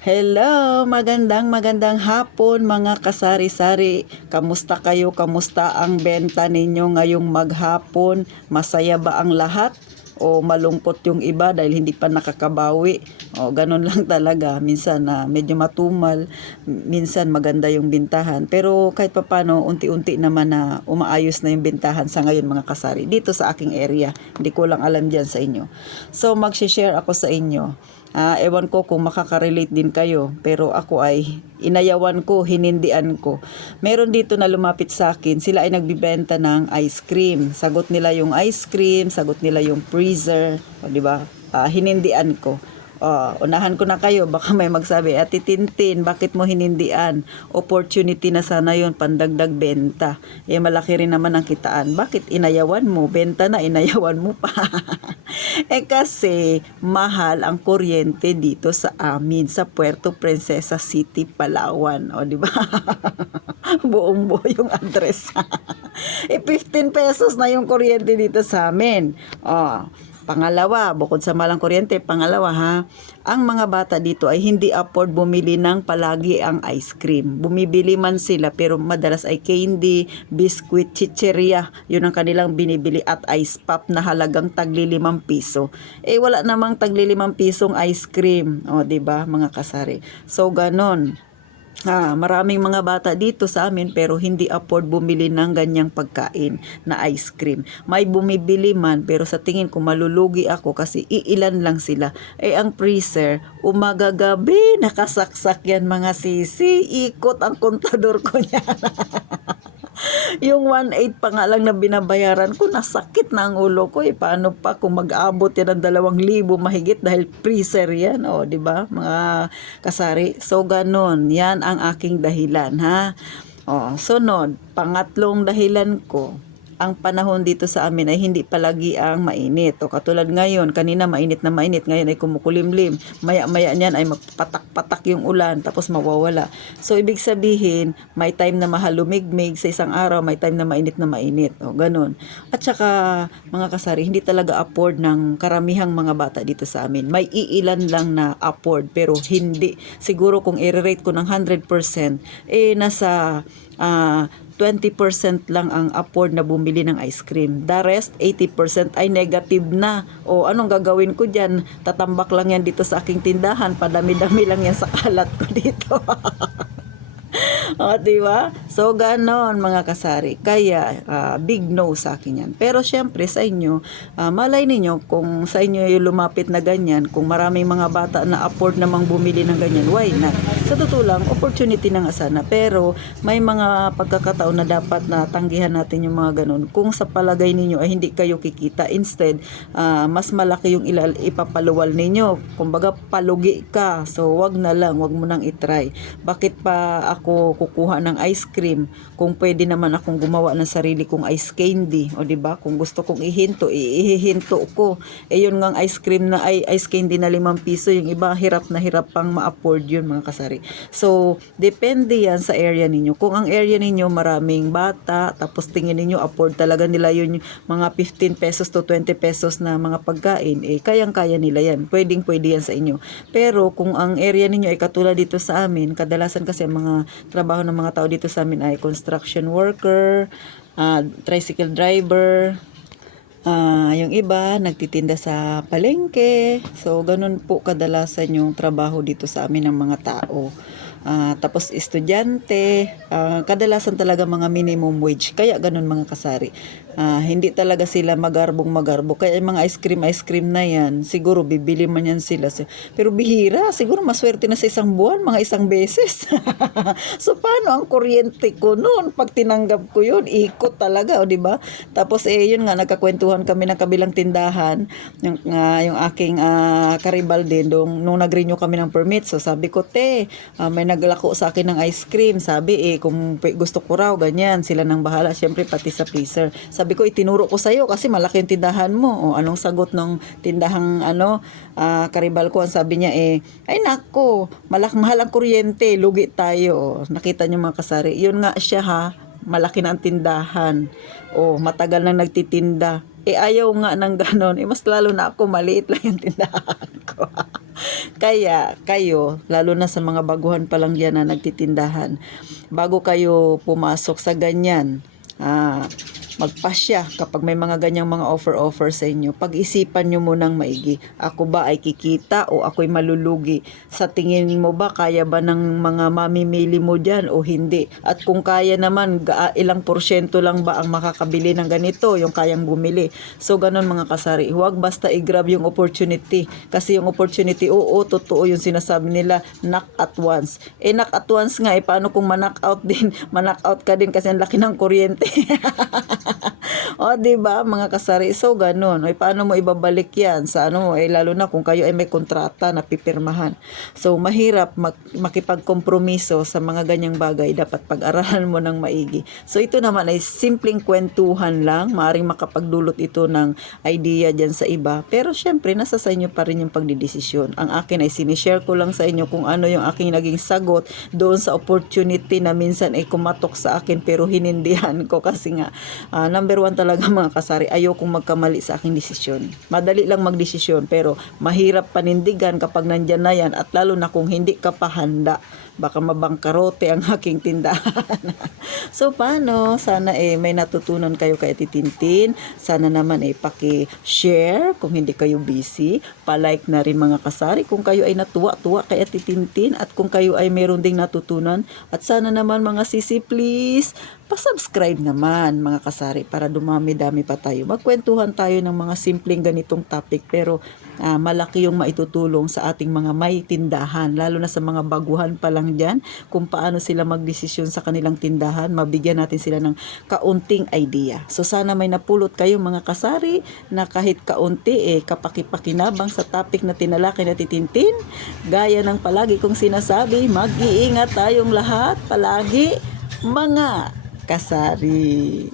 Hello, magandang hapon mga kasari-sari. Kamusta kayo? Kamusta ang benta ninyo ngayong maghapon? Masaya ba ang lahat? O malungkot yung iba dahil hindi pa nakakabawi? O ganun lang talaga. Minsan medyo matumal, minsan maganda yung bintahan. Pero kahit papano, unti-unti naman na umaayos na yung bintahan sa ngayon mga kasari. Dito sa aking area, hindi ko lang alam dyan sa inyo. So mag-share ako sa inyo. Ewan ko kung makaka-relate din kayo, pero ako ay inayawan ko, hinindian ko. Meron dito na lumapit sa akin, sila ay nagbibenta ng ice cream. Sagot nila yung ice cream, sagot nila yung freezer, o, di ba? Hinindian ko. Unahan ko na kayo, baka may magsabi, Ate Tintin, bakit mo hinindian? Opportunity na sana yun, pandagdag benta. Malaki rin naman ang kitaan. Bakit inayawan mo? Benta na, inayawan mo pa. Kasi mahal ang kuryente dito sa amin, sa Puerto Princesa City, Palawan. O, di ba? Buong buo yung address. 15 pesos na yung kuryente dito sa amin. Pangalawa, bukod sa malang kuryente, pangalawa ang mga bata dito ay hindi afford bumili ng palagi ang ice cream. Bumibili man sila pero madalas ay candy, biscuit, chicheria. Yun ang kanilang binibili at ice pop na halagang tagli 5 piso. Wala namang tagli 5 pisong ice cream. O, diba mga kasari? So, ganon. Maraming mga bata dito sa amin pero hindi afford bumili ng ganyang pagkain na ice cream. May bumibili man pero sa tingin ko malulugi ako kasi iilan lang sila. Ang freezer, umaga gabi nakasaksak yan mga sisi. Ikot ang kontador ko niyan. Yung 1.8 pa nga lang na binabayaran ko, nasakit na ang ulo ko. Paano pa kung mag-abot yan ng 2,000 mahigit dahil freezer yan, di ba mga kasari? So ganon, yan ang aking dahilan sunod, pangatlong dahilan ko, ang panahon dito sa amin ay hindi palagi ang mainit. Katulad ngayon, kanina mainit na mainit, ngayon ay kumukulimlim. Maya-maya niyan ay magpatak-patak yung ulan, tapos mawawala. So, ibig sabihin, may time na mahalumigmig sa isang araw, may time na mainit na mainit. Ganun. At saka, mga kasari, hindi talaga afford ng karamihang mga bata dito sa amin. May iilan lang na afford, pero hindi. Siguro kung i-rate ko ng 100%, nasa 20% lang ang afford na bumili ng ice cream. The rest, 80% ay negative na. Anong gagawin ko dyan? Tatambak lang yan dito sa aking tindahan. Padami-dami lang yan sa kalat ko dito. Diba? So, ganon mga kasari. Kaya, big no sa akin yan. Pero syempre sa inyo, malay ninyo kung sa inyo yung lumapit na ganyan, kung maraming mga bata na afford namang bumili ng ganyan, why not? Sa totoo lang, opportunity na nga sana. Pero, may mga pagkakataon na dapat na tanggihan natin yung mga ganon. Kung sa palagay ninyo ay hindi kayo kikita, instead, mas malaki yung ipapaluwal ninyo. Kumbaga, palugi ka. So, wag na lang, wag mo nang itry. Bakit pa ako kukuha ng ice cream kung pwede naman akong gumawa ng sarili kong ice candy, diba? Kung gusto kong ihinto, ihihinto ko. Yun ngang ice cream na ice candy na 5 piso, yung iba hirap na hirap pang ma-afford yun mga kasari. So, depende yan sa area ninyo. Kung ang area ninyo maraming bata, tapos tingin ninyo afford talaga nila yun, mga 15 pesos to 20 pesos na mga pagkain, kayang-kaya nila yan. Pwedeng-pwede yan sa inyo. Pero kung ang area ninyo ay katulad dito sa amin, kadalasan kasi mga trabaho ng mga tao dito sa amin ay construction worker, tricycle driver, yung iba nagtitinda sa palengke. So ganun po kadalasan yung trabaho dito sa amin ng mga tao. Tapos estudyante, kadalasan talaga mga minimum wage, kaya ganun mga kasari. Hindi talaga sila magarbong kaya yung mga ice cream na yan, siguro bibili man yan sila, pero bihira, siguro maswerte na sa isang buwan, mga isang beses. So paano ang kuryente ko noon pag tinanggap ko yun? Ikot talaga, diba? Tapos yun nga, nagkakwentuhan kami ng kabilang tindahan, yung aking karibal din nung nag-renew kami ng permit. So sabi ko, may naglako sa akin ng ice cream. Sabi kung gusto ko raw, ganyan, sila nang bahala. Syempre, pati sa freezer. Sabi ko, itinuro ko sa'yo kasi malaki yung tindahan mo. Anong sagot ng tindahang karibal ko? Ang sabi niya, ay nako, mahal ang kuryente, lugi tayo. Nakita niyo mga kasari. Yun nga siya malaki na ang tindahan. Matagal nang nagtitinda. Ayaw nga ng ganon. Mas lalo na ako, maliit lang yung tindahan ko. Kaya kayo, lalo na sa mga baguhan pa lang yan na nagtitindahan, bago kayo pumasok sa ganyan, magpasya kapag may mga ganyang mga offer sa inyo, pag-isipan nyo munang maigi. Ako ba ay kikita o ako'y malulugi? Sa tingin mo ba kaya ba ng mga mamimili mo dyan o hindi? At kung kaya naman, ilang porsyento lang ba ang makakabili ng ganito, yung kayang bumili? So ganun mga kasari, huwag basta i-grab yung opportunity. Kasi yung opportunity, oo, totoo yung sinasabi nila, knock at once. Knock at once nga, paano kung ma-knock out din? Ma-knock out ka din kasi ang laki ng kuryente. O, diba, mga kasari? So, ganun. Paano mo ibabalik yan sa ano mo? Lalo na kung kayo ay may kontrata na pipirmahan. So, mahirap makipagkompromiso sa mga ganyang bagay. Dapat pag-aralan mo ng maigi. So, ito naman ay simpleng kwentuhan lang. Maaring makapagdulot ito ng idea dyan sa iba. Pero, syempre, nasa sa inyo pa rin yung pagdidesisyon. Ang akin ay sinishare ko lang sa inyo kung ano yung aking naging sagot doon sa opportunity na minsan ay kumatok sa akin pero hinindihan ko kasi nga number one talaga mga kasari, ayokong magkamali sa aking desisyon. Madali lang magdesisyon pero mahirap panindigan kapag nandyan na yan at lalo na kung hindi ka pa handa. Baka mabangkarote ang aking tindahan. So paano? Sana may natutunan kayo kay Titintin. Sana naman paki-share kung hindi kayo busy. Pa-like na rin mga kasari kung kayo ay natuwa-tuwa kay Titintin at kung kayo ay meron ding natutunan. At sana naman mga sisi please, pa-subscribe naman mga kasari para dumami-dami pa tayo. Magkwentuhan tayo ng mga simpleng ganitong topic pero malaki yung maitutulong sa ating mga may tindahan, lalo na sa mga baguhan pa lang dyan, kung paano sila magdesisyon sa kanilang tindahan, mabigyan natin sila ng kaunting idea. So sana may napulot kayo mga kasari na kahit kaunti kapakipakinabang sa topic na tinalakay na Titintin. Gaya ng palagi kong sinasabi, mag-iingat tayong lahat palagi mga kasari.